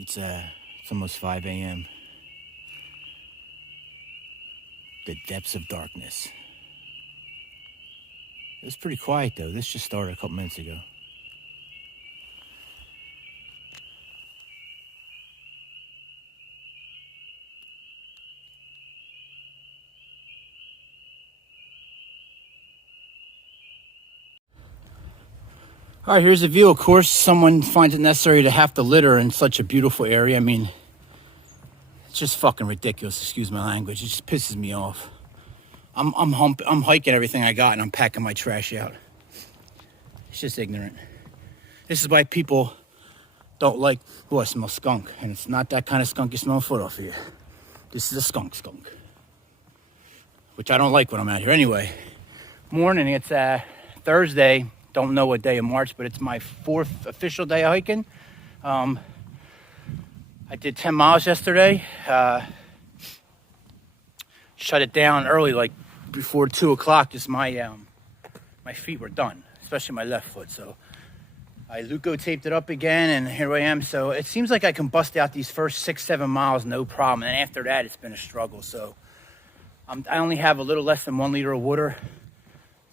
It's almost 5 a.m. The depths of darkness. It was pretty quiet though. This just started a couple minutes ago. All right, here's the view. Of course, someone finds it necessary to have to litter in such a beautiful area. I mean, it's just fucking ridiculous. Excuse my language. It just pisses me off. I'm hiking everything I got and I'm packing my trash out. It's just ignorant. This is why people don't like, oh, I smell skunk. And it's not that kind of skunk you smell a foot off here. This is a skunk, which I don't like when I'm out here. Anyway, morning, it's Thursday. Don't know what day of March, but it's my 4th official day of hiking. I did 10 miles yesterday. Shut it down early, like before 2 o'clock. Just my feet were done, especially my left foot. So I Luco taped it up again, and here I am. So it seems like I can bust out these first 6-7 miles no problem, and after that it's been a struggle. So I only have a little less than 1 liter of water,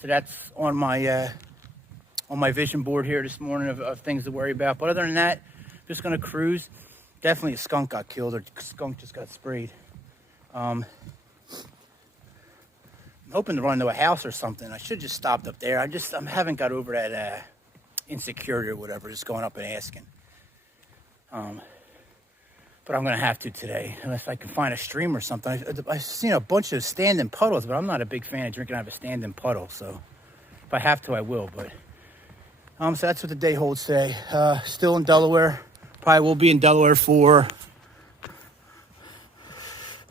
so that's on my vision board here this morning of things to worry about. But other than that, just gonna cruise. Definitely a skunk got killed, or skunk just got sprayed. I'm hoping to run into a house or something. I should just stopped up there. I haven't got over that insecurity or whatever, just going up and asking. But I'm gonna have to today, unless I can find a stream or something. I've seen a bunch of standing puddles, but I'm not a big fan of drinking out of a standing puddle. So if I have to, I will. But so that's what the day holds today. Still in Delaware. Probably will be in Delaware for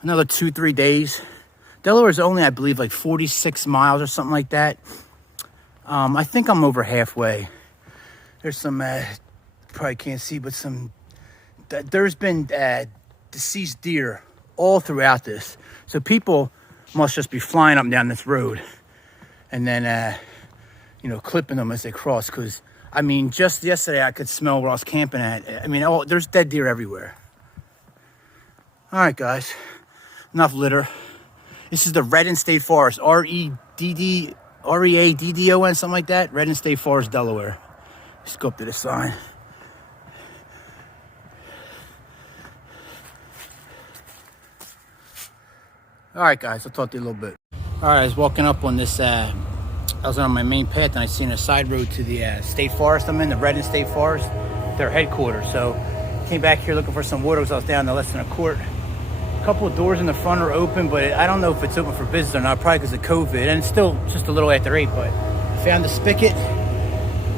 another 2-3 days. Delaware is only, I believe, like 46 miles or something like that. I think I'm over halfway. There's some, probably can't see, but there's been deceased deer all throughout this. So people must just be flying up and down this road and then, clipping them as they cross. Because, I mean, just yesterday I could smell where I was camping at. I mean, there's dead deer everywhere. All right, guys. Enough litter. This is the Redden State Forest. Readdon, something like that. Redden State Forest, Delaware. Just go up to the sign. All right, guys. I'll talk to you a little bit. All right, I was walking up on this... I was on my main path and I seen a side road to the state forest I'm in, the Redden State Forest, their headquarters. So came back here looking for some water because I was down to less than a quart. A couple of doors in the front are open, but I don't know if it's open for business or not, probably because of COVID. And it's still just a little after 8, but I found the spigot.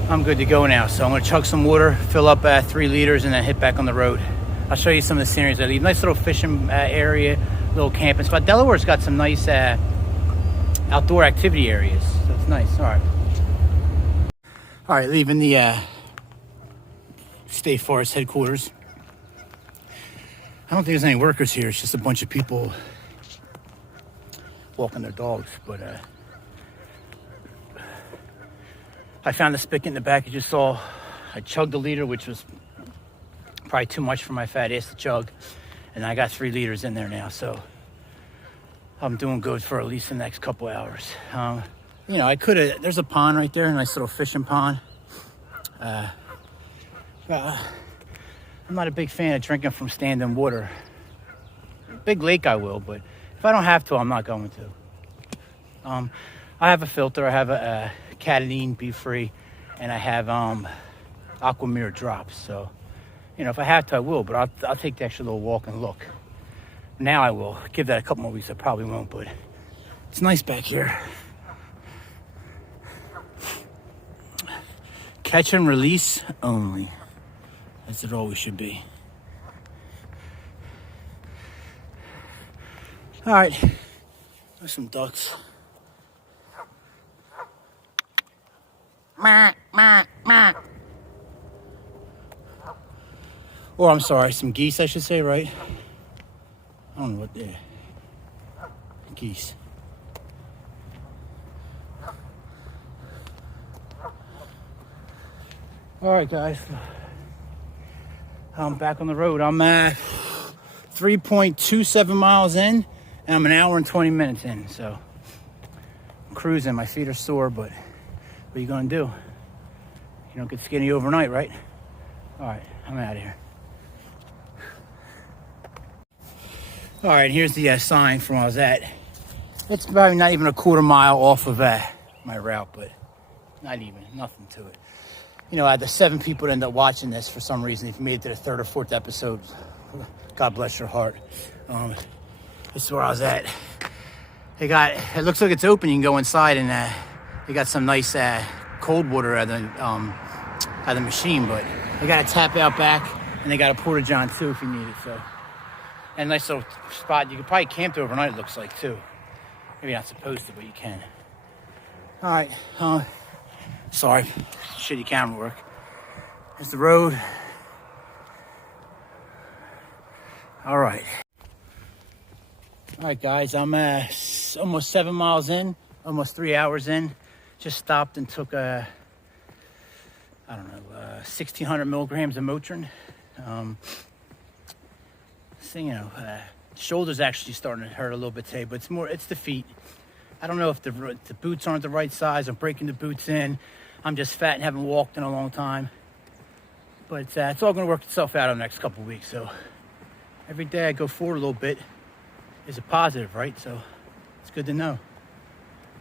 I'm good to go now. So I'm going to chug some water, fill up 3 liters, and then hit back on the road. I'll show you some of the sceneries I leave. Nice little fishing area, little camping spot. Delaware's got some nice outdoor activity areas. So it's nice. All right, leaving the state forest headquarters. I don't think there's any workers here. It's just a bunch of people walking their dogs. But I found the spigot in the back. You just saw. I chugged a liter, which was probably too much for my fat ass to chug, and I got 3 liters in there now. So I'm doing good for at least the next couple hours. I could have, there's a pond right there, a nice little fishing pond. I'm not a big fan of drinking from standing water. Big lake I will, but if I don't have to, I'm not going to. I have a filter, I have a Catadine Be Free, and I have Aquamira drops. So, if I have to, I will, but I'll take the extra little walk and look. Now I will. Give that a couple more weeks. I probably won't, but it's nice back here. Catch and release only, as it always should be. All right, there's some ducks. Or I'm sorry, some geese, I should say, right? I don't know what they're. Geese. All right, guys. I'm back on the road. I'm 3.27 miles in, and I'm an hour and 20 minutes in. So I'm cruising. My feet are sore, but what are you gonna do? You don't get skinny overnight, right? All right, I'm out of here. All right, here's the sign from where I was at. It's probably not even a quarter mile off of my route, but not even, nothing to it. You know, I had the 7 people that end up watching this for some reason. If you made it to the 3rd or 4th episode, God bless your heart. This is where I was at. It looks like it's open. You can go inside, and they got some nice cold water out of the machine, but they got a tap out back, and they got a porta john too if you need it. So, and nice little spot. You could probably camp there overnight, it looks like, too. Maybe not supposed to, but you can. All right. Sorry, shitty camera work. There's the road. All right. All right, guys, I'm almost 7 miles in, almost 3 hours in. Just stopped and took 1,600 milligrams of Motrin. Shoulders actually starting to hurt a little bit today, but it's the feet. I don't know if the boots aren't the right size. I'm breaking the boots in. I'm just fat and haven't walked in a long time. But it's all going to work itself out in the next couple of weeks. So every day I go forward a little bit is a positive, right? So it's good to know.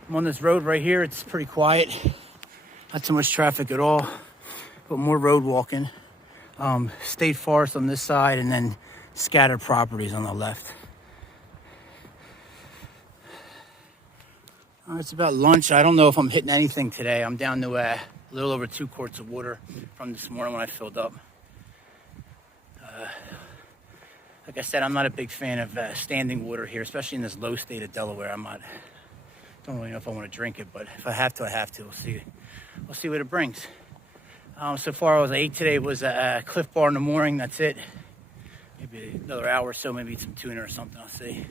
I'm on this road right here. It's pretty quiet. Not so much traffic at all, but more road walking. State forest on this side, and then scattered properties on the left. It's about lunch. I don't know if I'm hitting anything today. I'm down to a little over 2 quarts of water from this morning when I filled up. Like I said, I'm not a big fan of standing water here, especially in this low state of Delaware. Don't really know if I want to drink it, but if I have to, I have to. We'll see what it brings. So far, what I ate today was a Cliff Bar in the morning. That's it. Maybe another hour or so, maybe eat some tuna or something. I'll see.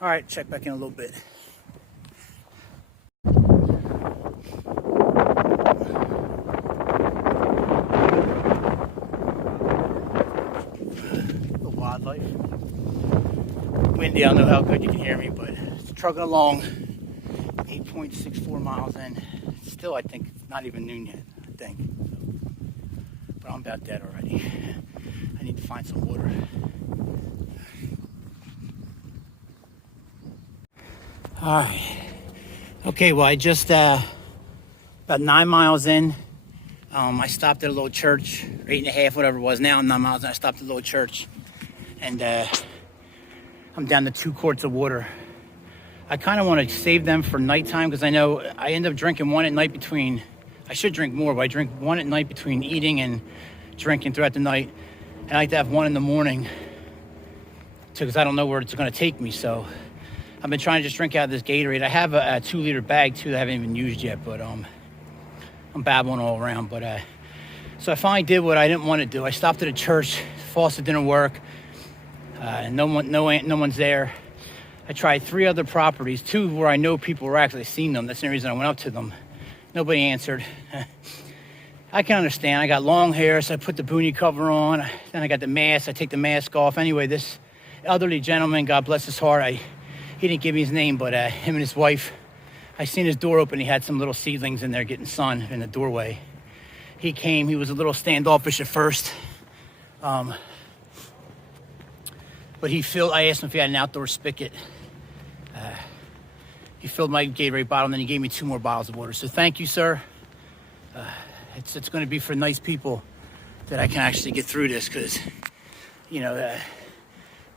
All right, check back in a little bit. The wildlife. Windy, I don't know how good you can hear me, but it's trucking along. 8.64 miles in. Still, I think it's not even noon yet, I think. But I'm about dead already. I need to find some water. All right. Okay, well, I just, about 9 miles in, I stopped at a little church, or 8.5, whatever it was. Now I'm 9 miles in, I stopped at a little church. And I'm down to 2 quarts of water. I kind of want to save them for nighttime because I know I end up drinking one at night between, I should drink more, but I drink one at night between eating and drinking throughout the night. And I like to have one in the morning because I don't know where it's going to take me. So I've been trying to just drink out of this Gatorade. I have a 2-liter bag too that I haven't even used yet, but I'm babbling all around. But so I finally did what I didn't want to do. I stopped at a church. Faucet didn't work. No one's there. I tried 3 other properties, 2 where I know people were actually seeing them. That's the reason I went up to them. Nobody answered. I can understand. I got long hair, so I put the boonie cover on. Then I got the mask. I take the mask off. Anyway, this elderly gentleman, God bless his heart, he didn't give me his name, but him and his wife, I seen his door open. He had some little seedlings in there getting sun in the doorway. He came. He was a little standoffish at first. But I asked him if he had an outdoor spigot. He filled my Gatorade bottle, and then he gave me 2 more bottles of water. So thank you, sir. It's going to be for nice people that I can actually get through this because,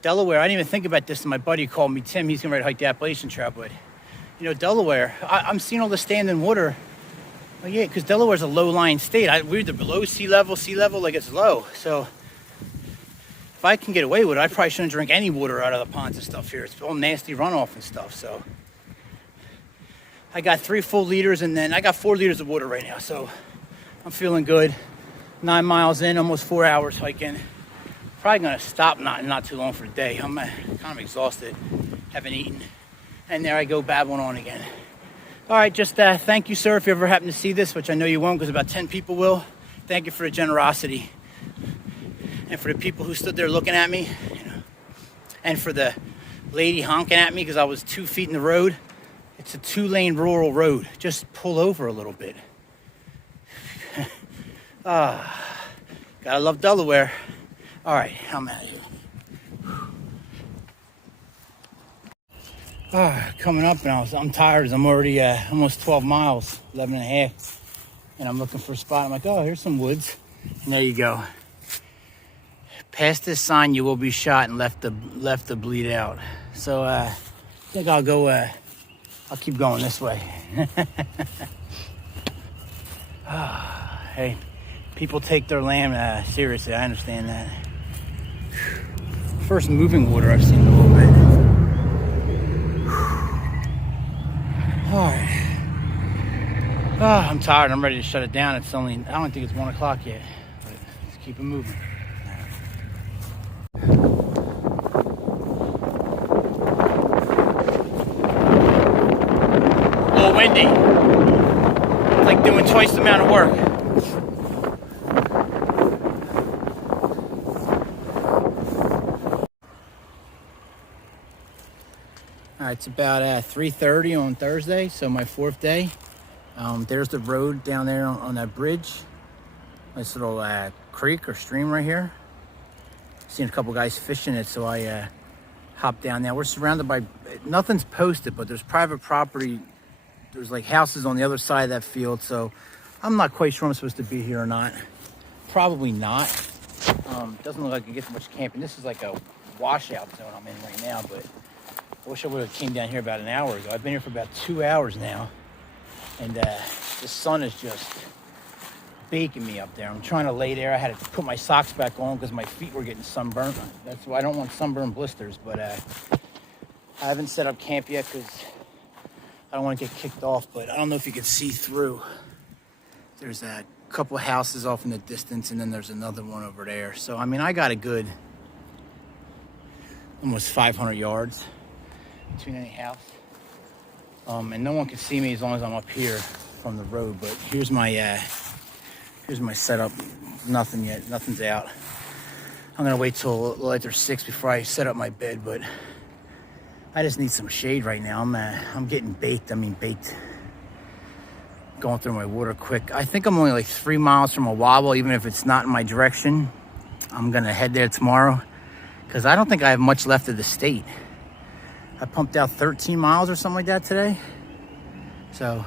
Delaware, I didn't even think about this, and my buddy called me, Tim. He's getting ready to hike the Appalachian Trail, but, Delaware, I'm seeing all the standing water. Well, yeah, because Delaware's a low-lying state. We're either below sea level, like it's low. So if I can get away with it, I probably shouldn't drink any water out of the ponds and stuff here. It's all nasty runoff and stuff, so. I got 3 full liters, and then I got 4 liters of water right now, so I'm feeling good. 9 miles in, almost 4 hours hiking. Probably gonna stop not too long for the day. I'm kind of exhausted, haven't eaten. And there I go babbling on again. All right, just thank you, sir, if you ever happen to see this, which I know you won't because about 10 people will. Thank you for the generosity. And for the people who stood there looking at me, and for the lady honking at me because I was 2 feet in the road, it's a 2-lane rural road. Just pull over a little bit. Gotta love Delaware. All right, I'm out of here. Coming up, and I'm tired as I'm already almost 12 miles, 11 and a half. And I'm looking for a spot. I'm like, oh, here's some woods. And there you go. Past this sign, you will be shot and left to bleed out. So I think I'll go, I'll keep going this way. Hey, people take their land seriously. I understand that. First moving water I've seen in a little bit. All right. I'm tired. I'm ready to shut it down. It's only, I don't think it's 1 o'clock yet. But let's keep it moving. A little windy. It's like doing twice the amount of work. All right, it's about 3:30 on Thursday, so my 4th day. There's the road down there on that bridge. Nice little creek or stream right here. Seen a couple guys fishing it, so I hopped down there. We're surrounded by, nothing's posted, but there's private property. There's like houses on the other side of that field, so I'm not quite sure I'm supposed to be here or not. Probably not. Doesn't look like I can get much camping. This is like a washout zone I'm in right now, but I wish I would have came down here about an hour ago. I've been here for about 2 hours now, and the sun is just baking me up there. I'm trying to lay there. I had to put my socks back on because my feet were getting sunburned. That's why I don't want sunburn blisters, but I haven't set up camp yet because I don't want to get kicked off, but I don't know if you can see through. There's a couple houses off in the distance, and then there's another one over there. So, I mean, I got a good almost 500 yards between any house. And no one can see me as long as I'm up here from the road, but here's my setup. Nothing yet, nothing's out. I'm gonna wait till a little after 6 before I set up my bed, but I just need some shade right now. I'm getting baked. I mean, baked. Going through my water quick. I think I'm only like 3 miles from a wobble, even if it's not in my direction. I'm gonna head there tomorrow because I don't think I have much left of the state. I pumped out 13 miles or something like that today. So,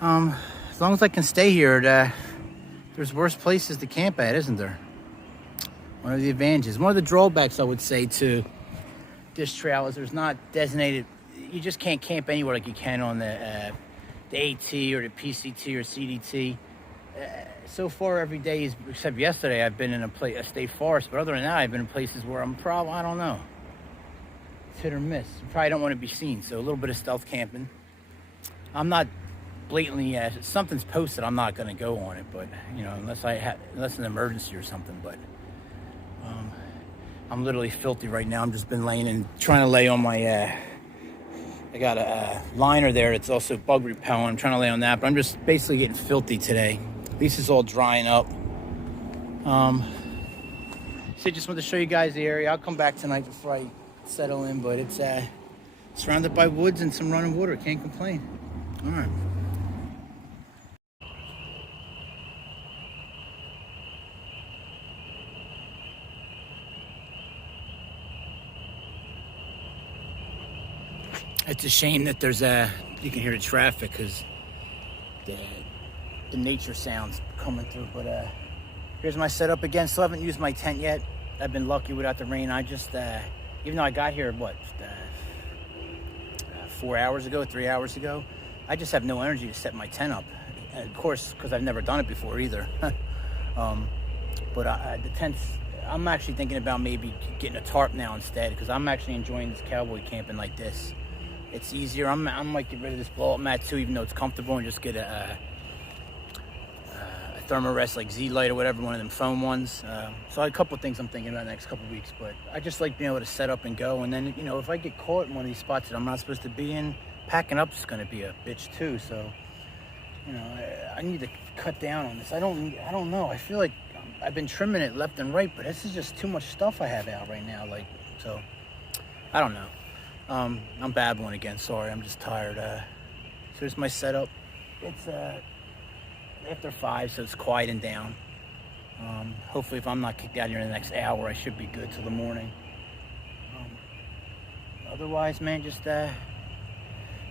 as long as I can stay here, there's worse places to camp at, isn't there? One of the advantages. One of the drawbacks, I would say, to this trail is there's not designated. You just can't camp anywhere like you can on the AT or the PCT or CDT. So far, every day, except yesterday, I've been in a state forest. But other than that, I've been in places where I'm probably, I don't know. It's hit or miss. You probably don't want to be seen, so a little bit of stealth camping. I'm not blatantly, if something's posted, I'm not going to go on it, but you know, unless an emergency or something. But I'm literally filthy right now. I'm just been laying and trying to lay on my I got a liner there that's also bug repellent. I'm trying to lay on that, but I'm just basically getting filthy today. At least it's all drying up. So just wanted to show you guys the area. I'll come back tonight before I settle in, but it's surrounded by woods and some running water. Can't complain. All right. It's a shame that there's you can hear the traffic because the nature sounds coming through. But here's my setup again. Still haven't used my tent yet. I've been lucky without the rain. I just, even though I got here, 4 hours ago, 3 hours ago, I just have no energy to set my tent up. And of course, because I've never done it before either. But the tent's, I'm actually thinking about maybe getting a tarp now instead because I'm actually enjoying this cowboy camping like this. It's easier. I might get rid of this blow-up mat too, even though it's comfortable, and just get a Thermarest like Z-Lite or whatever, one of them foam ones. So a couple of things I'm thinking about the next couple of weeks, but I just like being able to set up and go. And then, you know, if I get caught in one of these spots that I'm not supposed to be in, packing up is going to be a bitch too. So, you know, I need to cut down on this. I don't know. I feel like I'm I've been trimming it left and right, but this is just too much stuff I have out right now. Like, so I don't know. I'm babbling again. Sorry, I'm just tired. So here's my setup. It's after 5, so it's quieting down. Hopefully, if I'm not kicked out here in the next hour, I should be good till the morning. Otherwise, man, just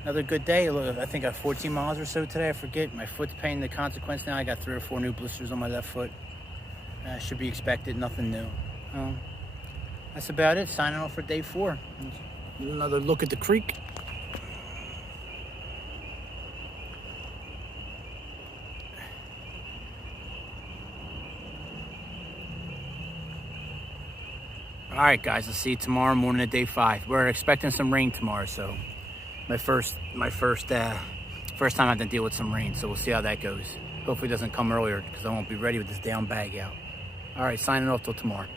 another good day. Look, I think I got 14 miles or so today. I forget. My foot's paying the consequence now. I got 3 or 4 new blisters on my left foot. Should be expected. Nothing new. That's about it. Signing off for day 4. Another look at the creek. All right, guys. I'll see you tomorrow morning at day 5. We're expecting some rain tomorrow, so my first time I have to deal with some rain. So we'll see how that goes. Hopefully, it doesn't come earlier because I won't be ready with this down bag out. All right, signing off till tomorrow.